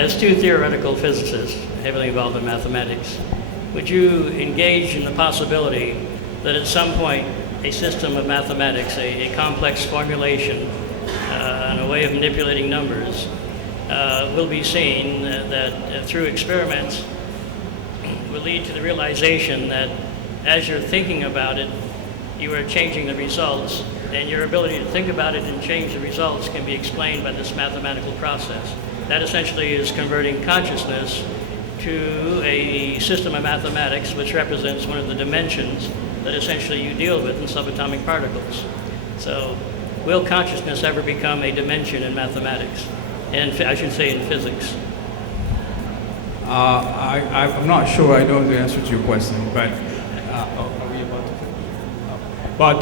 As two theoretical physicists heavily involved in mathematics, would you engage in the possibility that at some point a system of mathematics, a complex formulation, and a way of manipulating numbers will be seen that through experiments will lead to the realization that as you're thinking about it, you are changing the results, and your ability to think about it and change the results can be explained by this mathematical process. That essentially is converting consciousness to a system of mathematics which represents one of the dimensions that essentially you deal with in subatomic particles. So, will consciousness ever become a dimension in mathematics? And I should say in physics. I'm not sure I know the answer to your question, but are we about to? But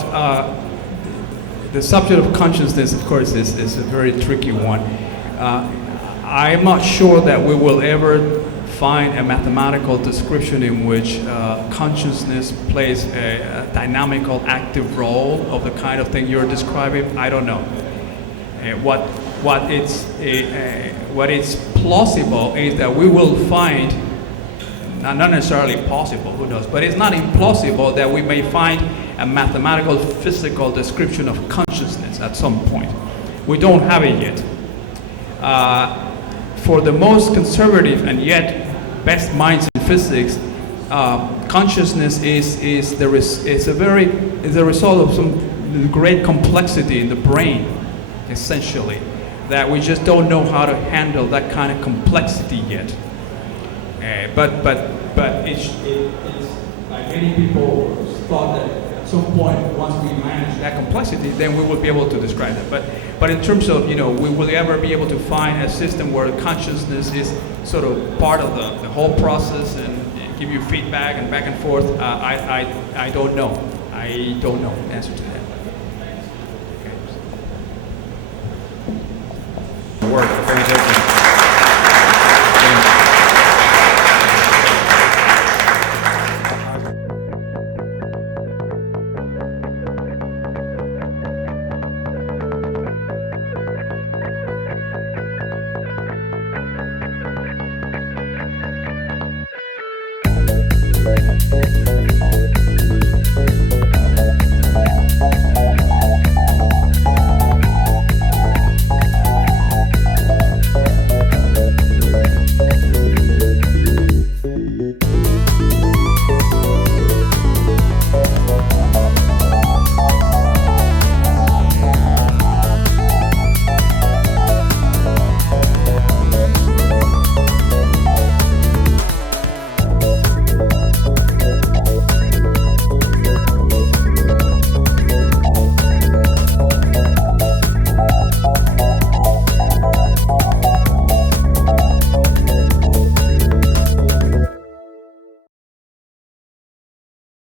the subject of consciousness, of course, is a very tricky one. I'm not sure that we will ever find a mathematical description in which consciousness plays a dynamical, active role of the kind of thing you're describing. I don't know. What is plausible is that we will find, not necessarily possible, who knows, but it's not implausible that we may find a mathematical, physical description of consciousness at some point. We don't have it yet. For the most conservative and yet best minds in physics, consciousness is the result of some great complexity in the brain, essentially, that we just don't know how to handle that kind of complexity yet. But it's like many people thought that at some point, once we manage that complexity, then we will be able to describe it. But in terms of, we will ever be able to find a system where consciousness is sort of part of the whole process and give you feedback and back and forth, I don't know. I don't know the answer to that. Work. Presentation. Thank you.